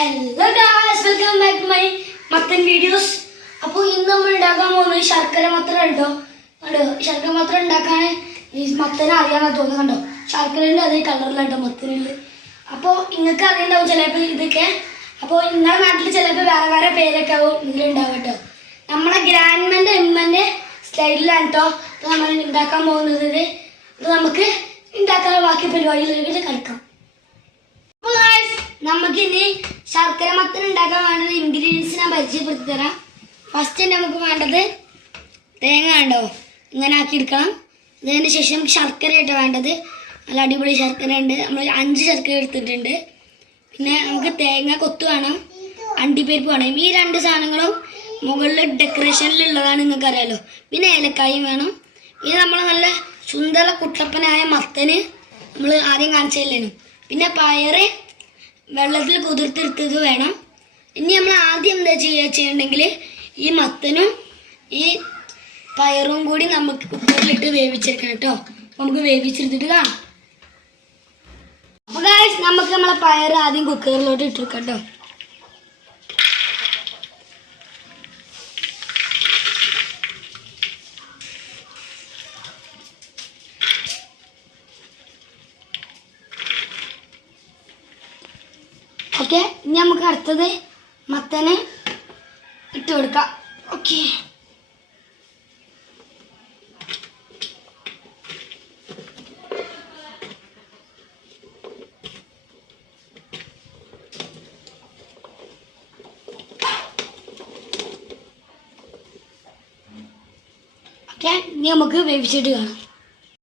Hello guys welcome back to my മത്തൻ videos അപ്പോൾ ഇന്ന് നമ്മൾ ഉണ്ടാക്കാൻ പോകുന്നത് ശർക്കര മത്തൻ ഉണ്ടോ കണ്ടോ? ശർക്കര മത്തൻ ഉണ്ടാക്കാൻ ഈ മത്തനെ അറിയാമെന്ന് തോന്നുന്നു കണ്ടോ? ശർക്കരന്റെ അതേ കളറിലുണ്ടോ മത്തനുണ്ട് അപ്പോൾ നിങ്ങൾക്ക് അറിയണ്ടാവും ചിലപ്പോൾ ഇതൊക്കെ. അപ്പോൾ നിങ്ങളുടെ നാട്ടിൽ ചിലപ്പോൾ വേറെ വേറെ പേരൊക്കെ ആവും ഇതിലുണ്ടാവും കേട്ടോ. നമ്മളെ ഗ്രാൻഡ്മന്റെ എമ്മന്റെ സ്റ്റൈലിലാണ് കേട്ടോ അപ്പോൾ നമ്മൾ ഉണ്ടാക്കാൻ പോകുന്നത്. അപ്പോൾ നമുക്ക് ഉണ്ടാക്കാൻ ബാക്കി പരിപാടികളിലേക്ക് കളിക്കാം അപ്പൊ നമുക്കിനി ശർക്കര മത്തൻ ഉണ്ടാക്കാൻ വേണ്ടത് ഇൻഗ്രീഡിയൻസ് ഞാൻ പരിചയപ്പെടുത്തി തരാം ഫസ്റ്റ് നമുക്ക് വേണ്ടത് തേങ്ങ ഉണ്ടോ ഇങ്ങനെ ആക്കി എടുക്കണം ഇതിന് ശേഷം നമുക്ക് ശർക്കര ആയിട്ട് വേണ്ടത്. നല്ല അടിപൊളി ശർക്കര ഉണ്ട് നമ്മൾ അഞ്ച് ശർക്കര എടുത്തിട്ടുണ്ട്. പിന്നെ നമുക്ക് തേങ്ങ കൊത്തു വേണം. അണ്ടിപ്പരിപ്പ് വേണം. ഈ രണ്ട് സാധനങ്ങളും മുകളിൽ ഡെക്കറേഷനിലുള്ളതാണ് നിങ്ങൾക്ക് അറിയാലോ പിന്നെ ഏലക്കായും വേണം. ഇത് നമ്മൾ നല്ല സുന്ദര കുട്ടപ്പനായ മത്തന് നമ്മൾ ആദ്യം കാണിച്ചില്ലേനു പിന്നെ പയറ് വെള്ളത്തിൽ കുതിർത്തെടുത്തത് വേണം. ഇനി നമ്മൾ ആദ്യം എന്താ ചെയ്യുക ചെയ്യണമെങ്കിൽ ഈ മത്തനും ഈ പയറും കൂടി നമുക്ക് കുക്കറിലിട്ട് വേവിച്ചെടുക്കണം കേട്ടോ. നമുക്ക് വേവിച്ചെടുത്തിട്ട് കാണാം. അപ്പോൾ നമുക്ക് നമ്മളെ പയർ ആദ്യം കുക്കറിലോട്ട് ഇട്ടിരിക്കാം കേട്ടോ. ഓക്കെ ഇനി നമുക്ക് അടുത്തത് മത്തനെ ഇട്ട് കൊടുക്കാം. ഓക്കെ ഇനി നമുക്ക് വേവിച്ചിട്ട് കാണാം.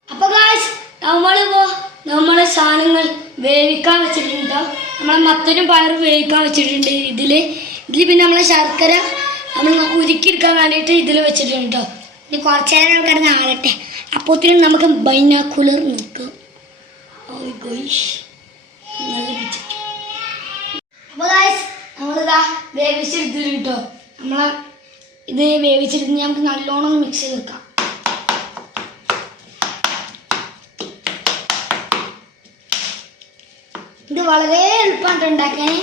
അപ്പൊ കാശ് നമ്മളിപ്പോ നമ്മളെ സാധനങ്ങൾ വേവിക്കാൻ വെച്ചിട്ടുണ്ട്. കേട്ടോ നമ്മളെ മത്തനും പയറും വേവിക്കാൻ വെച്ചിട്ടുണ്ട് ഇതിൽ ഇതിൽ പിന്നെ നമ്മളെ ശർക്കര നമ്മൾ ഉരുക്കിയെടുക്കാൻ വേണ്ടിയിട്ട് ഇതിൽ വെച്ചിട്ടുണ്ട് കേട്ടോ ഇനി കുറച്ച് നേരം കിടന്ന് ആളട്ടെ അപ്പോഴത്തേനും നമുക്ക് ബൈനാക്കുലർ നോക്കാം. പിക്ചർ അപ്പോൾ നമ്മളിതാ വേവിച്ചെടുത്തിട്ട് കേട്ടോ നമ്മളെ ഇത് വേവിച്ചെടുത്ത് നമുക്ക് നല്ലോണം മിക്സ് ചെയ്ത് വെക്കാം. വളരെ എളുപ്പമായിട്ട് ഉണ്ടാക്കാൻ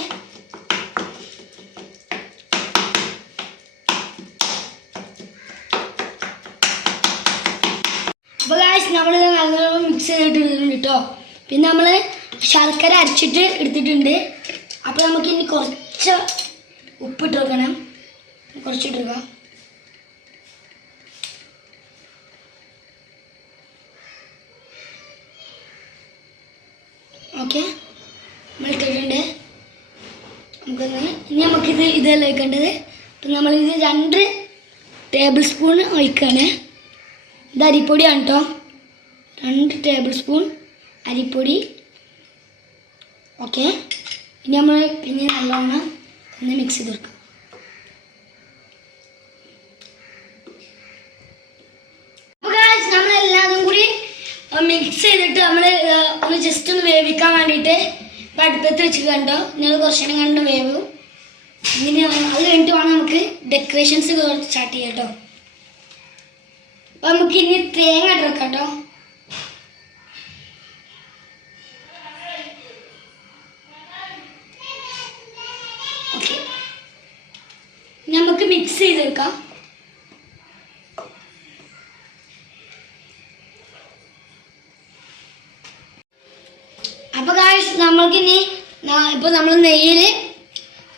അപ്പോൾ ഗായ്സ് നമ്മൾ നല്ലോണം മിക്സ് ചെയ്തിട്ടുണ്ട് കേട്ടോ പിന്നെ നമ്മൾ ശർക്കര അരച്ചിട്ട് എടുത്തിട്ടുണ്ട്. അപ്പോൾ നമുക്ക് ഇനി കുറച്ച് ഉപ്പിട്ട് വെക്കണം. കുറച്ചിട്ട് വെക്കാം ഓക്കെ നമ്മൾ ഇട്ടിട്ടുണ്ട് നമുക്കൊന്ന് ഇനി നമുക്കിത് ഇതല്ല വയ്ക്കേണ്ടത് അപ്പം നമ്മളിത് രണ്ട് ടേബിൾ സ്പൂൺ ഒഴിക്കുകയാണ് ഇത് അരിപ്പൊടിയാണ് കേട്ടോ രണ്ട് ടേബിൾ സ്പൂൺ അരിപ്പൊടി. ഓക്കെ ഇനി നമ്മൾ പിന്നെ നല്ലോണം ഒന്ന് മിക്സ് ചെയ്ത് കൊടുക്കാം. കൂടി മിക്സ് ചെയ്തിട്ട് നമ്മൾ ഒന്ന് ജസ്റ്റ് ഒന്ന് വേവിക്കാൻ വേണ്ടിയിട്ട് അടുപ്പത്ത് വെച്ച് കണ്ടോ നിങ്ങൾ കുറച്ച് നേരം കണ്ട് വേവും. ഇങ്ങനെ അത് കഴിഞ്ഞിട്ട് വേണം നമുക്ക് ഡെക്കറേഷൻസ് സ്റ്റാർട്ട് ചെയ്യാം കേട്ടോ. അപ്പം നമുക്ക് ഇനി തേങ്ങ ഇട്ടെടുക്കാം കേട്ടോ. ഓക്കെ നമുക്ക് മിക്സ് ചെയ്ത് വെക്കാം. അപ്പൊ ഗായ്സ് നമ്മൾക്ക് ഇനി ഇപ്പൊ നമ്മൾ നെയ്യിൽ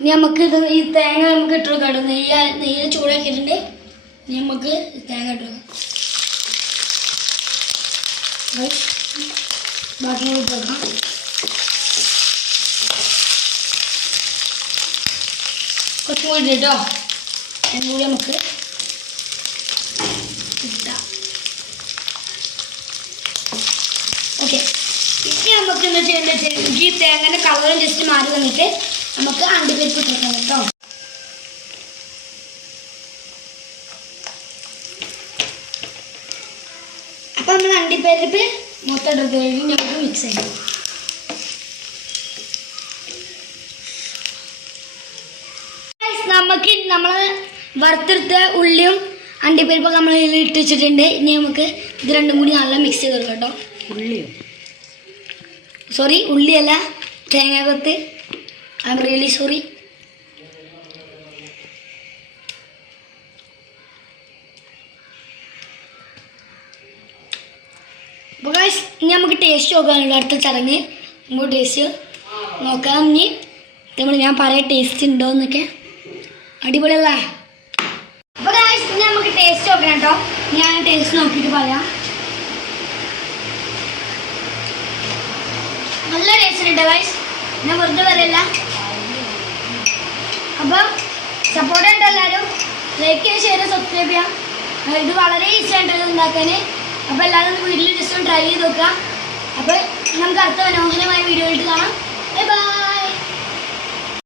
ഇനി നമുക്ക് ഇത് ഈ തേങ്ങ നമുക്ക് ഇട്ട് കൊടുക്കാം നെയ്യ നെയ്യ് ചൂടാക്കിയിട്ടുണ്ട്. ഇനി നമുക്ക് തേങ്ങ ഇട്ട് Guys, ബാക്കി കൂടി ഇട്ട് കൊടുക്കാം. കുറച്ചും കൂടി ഇട്ടോ അതും കൂടി നമുക്ക് ഓക്കെ. ഇനി നമുക്ക് എന്താ ചെയ്യേണ്ടത് ഈ തേങ്ങന്റെ കളറും ജസ്റ്റ് മാറി വന്നിട്ട് നമുക്ക് അണ്ടിപ്പരിപ്പ് ഇട്ടേക്കാം കേട്ടോ. അപ്പം നമ്മൾ അണ്ടിപ്പരിപ്പ് മൊത്തം ഇട്ടിട്ട് കഴിഞ്ഞ് നമുക്ക് മിക്സ് ചെയ്യാം. നമുക്ക് നമ്മൾ വറുത്തെടുത്ത ഉള്ളിയും അണ്ടിപ്പരിപ്പൊക്കെ നമ്മൾ ഇട്ട് വെച്ചിട്ടുണ്ട്. ഇനി നമുക്ക് ഇത് രണ്ടും കൂടി നല്ല മിക്സ് ചെയ്ത് കൊടുക്കാം കേട്ടോ. ഉള്ളിയോ? സോറി ഉള്ളിയല്ല തേങ്ങ കൊത്ത് I'm really sorry guys ഇനി നമുക്ക് ടേസ്റ്റ് നോക്കാനുള്ള അടുത്ത ചടങ്ങ്. നമുക്ക് ടേസ്റ്റ് നോക്കാം ഇനി. നമ്മൾ ഞാൻ പറയാം ടേസ്റ്റ് ഉണ്ടോ എന്നൊക്കെ. അടിപൊളിയല്ലേ? അപ്പോൾ ഗൈസ് ഇനി നമുക്ക് ടേസ്റ്റ് നോക്കണം കേട്ടോ. ഞാൻ ടേസ്റ്റ് നോക്കിയിട്ട് പറയാം. നല്ല ടേസ്റ്റ് ഉണ്ട് ഗൈസ് ഞാൻ വെറുതെ പറയല്ല. അപ്പം സപ്പോർട്ട് ഉണ്ട് എല്ലാവരും. ലൈക്ക് ചെയ്യുക ഷെയർ സബ്സ്ക്രൈബ് ചെയ്യാം. ഇത് വളരെ ഈസി ആയിട്ടത് ഉണ്ടാക്കാൻ അപ്പോൾ എല്ലാവരും വീട്ടിൽ ജസ്റ്റ് ഒന്ന് ട്രൈ ചെയ്ത് നോക്കുക. അപ്പോൾ നമുക്ക് അടുത്ത മനോഹരമായ വീഡിയോ ആയിട്ട് കാണാം. Bye bye